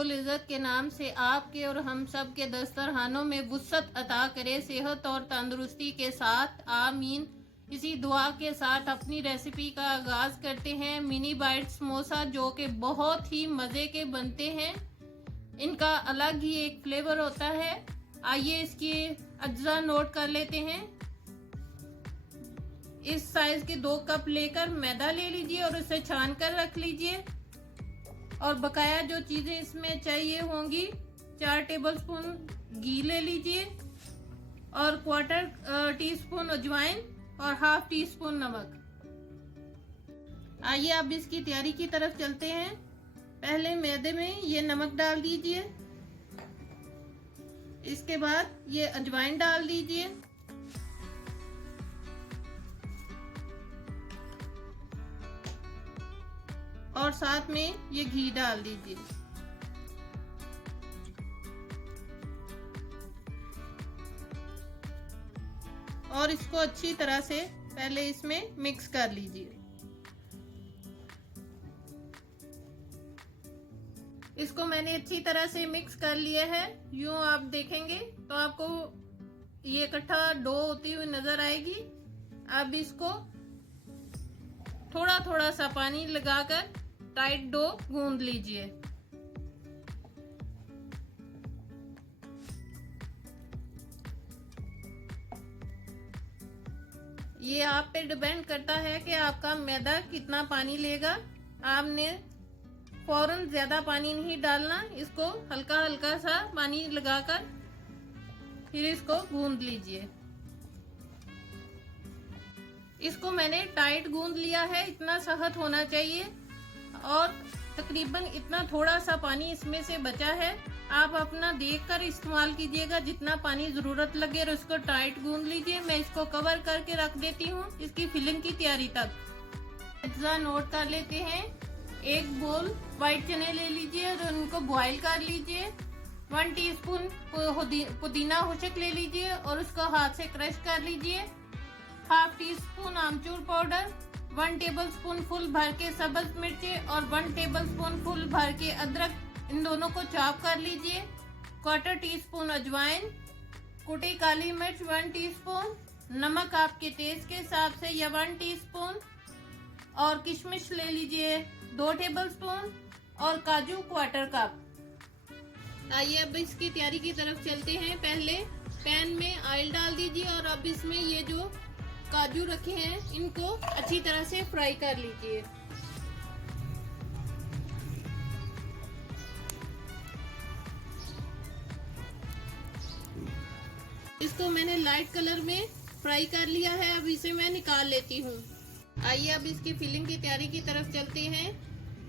रब्बुल इज़्ज़त के नाम से आपके और हम सब के दस्तरखानों में वुसअत अता करे, सेहत और तंदुरुस्ती के साथ, आमीन। इसी दुआ के साथ अपनी रेसिपी का आगाज़ करते हैं। मिनी बाइट समोसा जो कि बहुत ही मज़े के बनते हैं, इनका अलग ही एक फ्लेवर होता है। आइए इसके अज्जा नोट कर लेते हैं। इस साइज के 2 कप लेकर मैदा ले लीजिए और उसे छान कर रख लीजिए। और बकाया जो चीज़ें इसमें चाहिए होंगी, 4 टेबलस्पून घी ले लीजिए और 1/4 टीस्पून अजवाइन और 1/2 टीस्पून नमक। आइए अब इसकी तैयारी की तरफ चलते हैं। पहले मैदे में ये नमक डाल दीजिए, इसके बाद ये अजवाइन डाल दीजिए, और साथ में ये घी डाल दीजिए। और इसको अच्छी तरह से पहले इसमें मिक्स कर लीजिए। इसको मैंने अच्छी तरह से मिक्स कर लिया है। यूं आप देखेंगे तो आपको ये इकट्ठा डो होती हुई नजर आएगी। अब इसको थोड़ा थोड़ा सा पानी लगाकर टाइट डो गूंद लीजिए। ये आप पे डिपेंड करता है कि आपका मैदा कितना पानी लेगा। आपने फौरन ज्यादा पानी नहीं डालना, इसको हल्का हल्का सा पानी लगाकर फिर इसको गूंद लीजिए। इसको मैंने टाइट गूंद लिया है, इतना सख्त होना चाहिए और तकरीबन इतना थोड़ा सा पानी इसमें से बचा है। आप अपना देखकर इस्तेमाल कीजिएगा, जितना पानी जरूरत लगे और उसको टाइट गूंद लीजिए। मैं इसको कवर करके रख देती हूँ इसकी फिलिंग की तैयारी तक। पिज्जा नोट कर लेते हैं। 1 बोल व्हाइट चने ले लीजिए और उनको बॉईल कर लीजिए। 1 टीस्पून पुदीना खुशक ले लीजिए और उसको हाथ से क्रश कर लीजिए। 1/2 टीस्पून आमचूर पाउडर, 1 टेबलस्पून फुल भर के सब्ज मिर्चें और 1 टेबलस्पून फुल भर के अदरक, इन दोनों को चॉप कर लीजिए। 1/4 टीस्पून अजवाइन, कुटी काली मिर्च 1 टीस्पून, नमक आपके टेस्ट के हिसाब से या 1 टीस्पून, और किशमिश ले लीजिए 2 टेबलस्पून और काजू 1/4 कप। आइए अब इसकी तैयारी की तरफ चलते हैं। पहले पैन में ऑयल डाल दीजिए और अब इसमें ये जो काजू रखे हैं इनको अच्छी तरह से फ्राई कर लीजिए। इसको मैंने लाइट कलर में फ्राई कर लिया है, अब इसे मैं निकाल लेती हूँ। आइए अब इसकी फिलिंग की तैयारी की तरफ चलते हैं।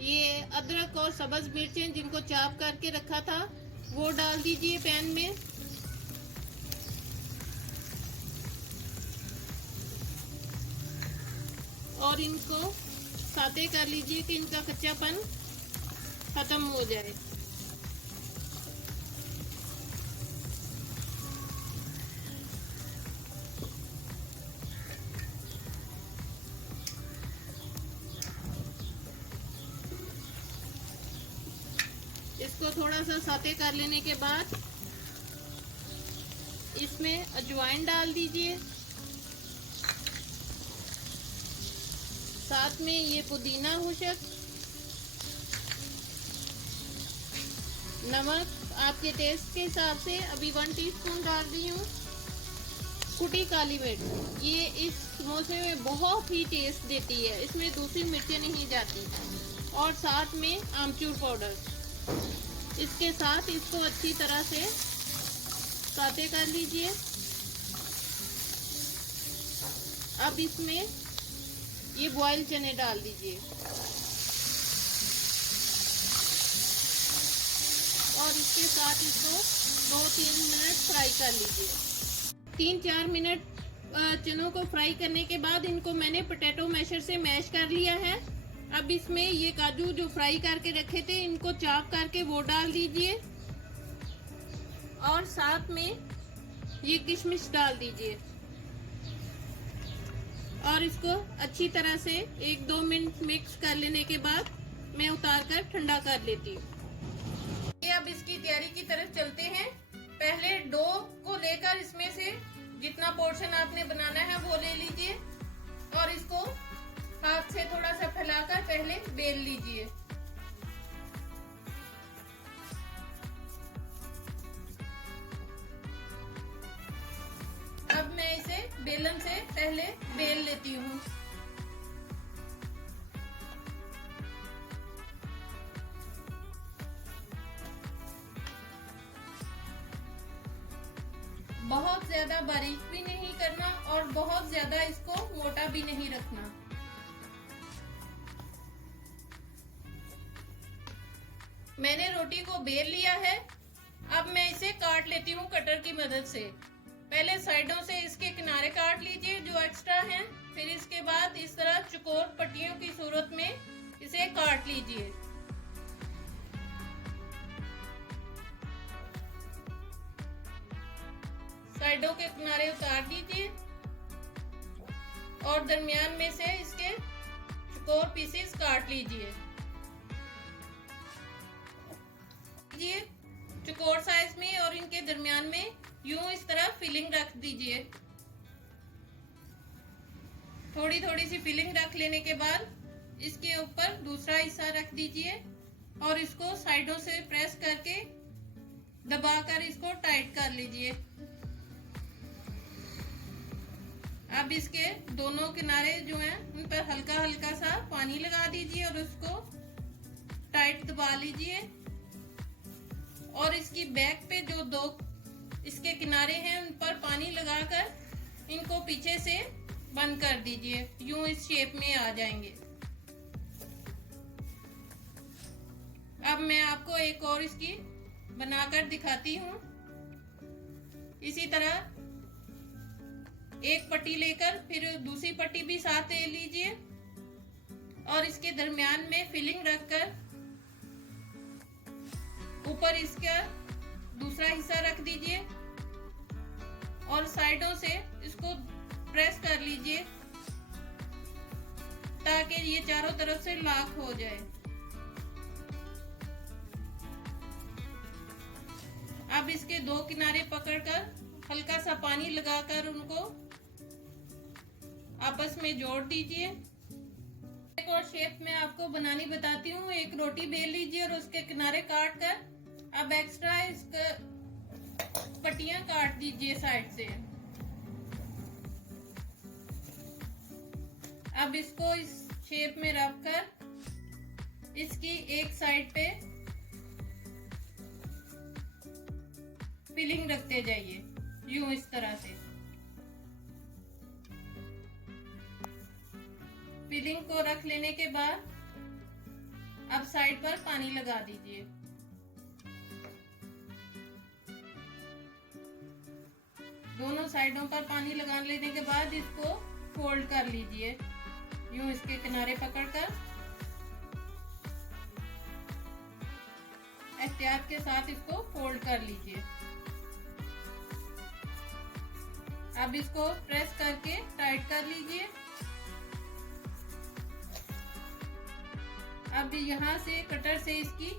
ये अदरक और सब्ज मिर्चें जिनको चॉप करके रखा था वो डाल दीजिए पैन में। और इनको साते कर लीजिए कि इनका कच्चापन खत्म हो जाए। इसको थोड़ा सा साते कर लेने के बाद इसमें अजवाइन डाल दीजिए, साथ में ये पुदीना खुशक, नमक आपके टेस्ट के हिसाब से अभी 1 टीस्पून डाल रही हूँ, कुटी काली मिर्च। ये इस समोसे में बहुत ही टेस्ट देती है, इसमें दूसरी मिर्चें नहीं जाती। और साथ में आमचूर पाउडर। इसके साथ इसको अच्छी तरह से साते कर लीजिए। अब इसमें ये बॉयल चने डाल दीजिए और इसके साथ इसको 2-3 मिनट फ्राई कर लीजिए। 3-4 मिनट चनों को फ्राई करने के बाद इनको मैंने पोटैटो मैशर से मैश कर लिया है। अब इसमें ये काजू जो फ्राई करके रखे थे इनको चॉप करके वो डाल दीजिए और साथ में ये किशमिश डाल दीजिए और इसको अच्छी तरह से 1-2 मिनट मिक्स कर लेने के बाद मैं उतार कर ठंडा कर लेती हूँ। ये अब इसकी तैयारी की तरफ चलते हैं। पहले डो को लेकर इसमें से जितना पोर्शन आपने बनाना है वो ले लीजिए और इसको हाथ से थोड़ा सा फैलाकर पहले बेल लीजिए। अब मैं इसे बेलन से पहले बेल लेती हूँ। बहुत ज्यादा बारीक भी नहीं करना और बहुत ज्यादा इसको मोटा भी नहीं रखना। मैंने रोटी को बेल लिया है। अब मैं इसे काट लेती हूँ कटर की मदद से। पहले साइडों से इसके किनारे काट लीजिए जो एक्स्ट्रा हैं, फिर इसके बाद इस तरह चौकोर पट्टियों की सूरत में इसे काट लीजिए। साइडों के किनारे उतार दीजिए और दरमियान में से इसके चौकोर पीसेस काट लीजिए। चौकोर साइज में और इनके दरमियान में यूं इस तरह फिलिंग रख दीजिए। थोड़ी थोड़ी सी फिलिंग रख लेने के बाद इसके ऊपर दूसरा हिस्सा रख दीजिए और इसको साइडों से प्रेस करके दबाकर इसको टाइट कर लीजिए। अब इसके दोनों किनारे जो हैं उन पर हल्का हल्का सा पानी लगा दीजिए और उसको टाइट दबा लीजिए और इसकी बैक पे जो दो इसके किनारे हैं उन पर पानी लगाकर इनको पीछे से बंद कर दीजिए। यूं इस शेप में आ जाएंगे। अब मैं आपको एक और इसकी बनाकर दिखाती हूँ। इसी तरह एक पट्टी लेकर फिर दूसरी पट्टी भी साथ ले लीजिए और इसके दरमियान में फिलिंग रखकर ऊपर इसका दूसरा हिस्सा रख दीजिए और साइडों से इसको प्रेस कर लीजिए ताकि ये चारों तरफ से लॉक हो जाए। अब इसके दो किनारे पकड़कर हल्का सा पानी लगाकर उनको आपस में जोड़ दीजिए। एक और शेप में आपको बनानी बताती हूँ। एक रोटी बेल लीजिए और उसके किनारे काट कर अब एक्स्ट्रा इसका पट्टियां काट दीजिए साइड से। अब इसको इस शेप में रखकर इसकी एक साइड पे फिलिंग रखते जाइए यूं इस तरह से। फिलिंग को रख लेने के बाद अब साइड पर पानी लगा दीजिए। दोनों साइडों पर पानी लगा लेने के बाद इसको फोल्ड कर लीजिए यूं इसके किनारे पकड़कर। एहतियात के साथ इसको फोल्ड कर लीजिए। अब इसको प्रेस करके टाइट कर लीजिए। अब यहाँ से कटर से इसकी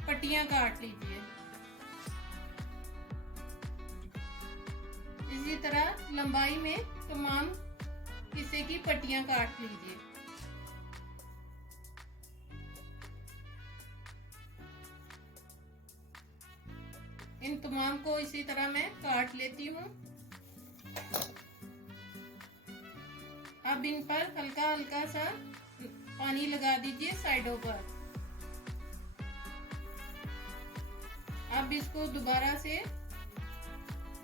पट्टियां काट लीजिए। इसी तरह लंबाई में तमाम हिस्से की पट्टियां काट लीजिए। इन तमाम को इसी तरह मैं काट लेती हूँ। अब इन पर हल्का हल्का सा पानी लगा दीजिए साइडों पर। अब इसको दोबारा से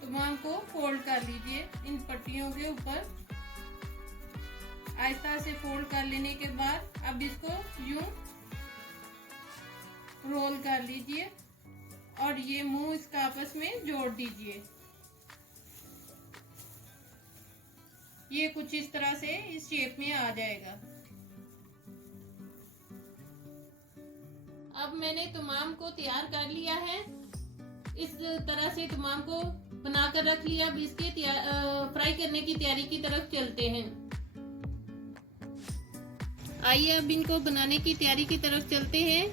तमाम को फोल्ड कर लीजिए इन पट्टियों के ऊपर। आहिस्ता से फोल्ड कर लेने के बाद अब इसको यूं रोल कर लीजिए और ये मुंह इसका आपस में जोड़ दीजिए। ये कुछ इस तरह से इस शेप में आ जाएगा। अब मैंने तमाम को तैयार कर लिया है। इस तरह से तमाम को बनाकर रख लिया। अब इसके फ्राई करने की तैयारी की तरफ चलते हैं। आइए अब इनको बनाने की तैयारी की तरफ चलते हैं।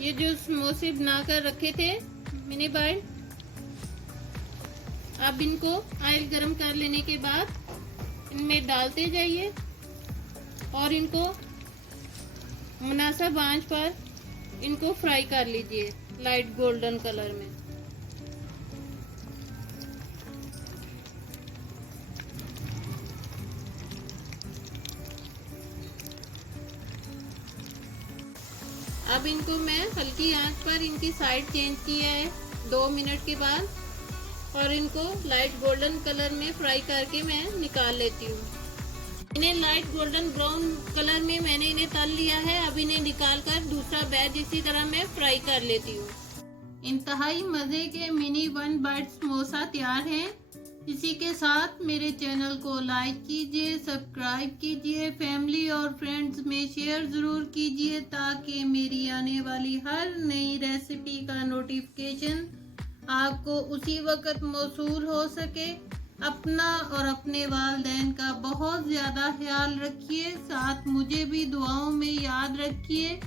ये जो समोसे बनाकर रखे थे मिनी बाइट, अब इनको ऑयल गरम कर लेने के बाद इनमें डालते जाइए और इनको मुनासिब आंच पर इनको फ्राई कर लीजिए लाइट गोल्डन कलर में। अब इनको मैं हल्की आंच पर इनकी साइड चेंज किया है 2 मिनट के बाद, और इनको लाइट गोल्डन कलर में फ्राई करके मैं निकाल लेती हूँ। इन्हें लाइट गोल्डन ब्राउन कलर में मैंने इन्हें तल लिया है। अब इन्हें निकाल कर दूसरा बैच इसी तरह मैं फ्राई कर लेती हूँ। इंतहाई मज़े के मिनी 1 बाइट समोसा तैयार है। इसी के साथ मेरे चैनल को लाइक कीजिए, सब्सक्राइब कीजिए, फैमिली और फ्रेंड्स में शेयर ज़रूर कीजिए ताकि मेरी आने वाली हर नई रेसिपी का नोटिफिकेशन आपको उसी वक्त मौसूल हो सके। अपना और अपने वालिदैन का बहुत ज़्यादा ख्याल रखिए, साथ मुझे भी दुआओं में याद रखिए।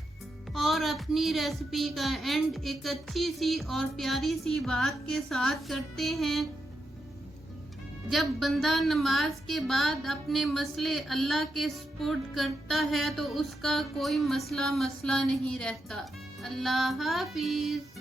और अपनी रेसिपी का एंड एक अच्छी सी और प्यारी सी बात के साथ करते हैं। जब बंदा नमाज के बाद अपने मसले अल्लाह के सुपुर्द करता है तो उसका कोई मसला नहीं रहता। अल्लाह हाफिज।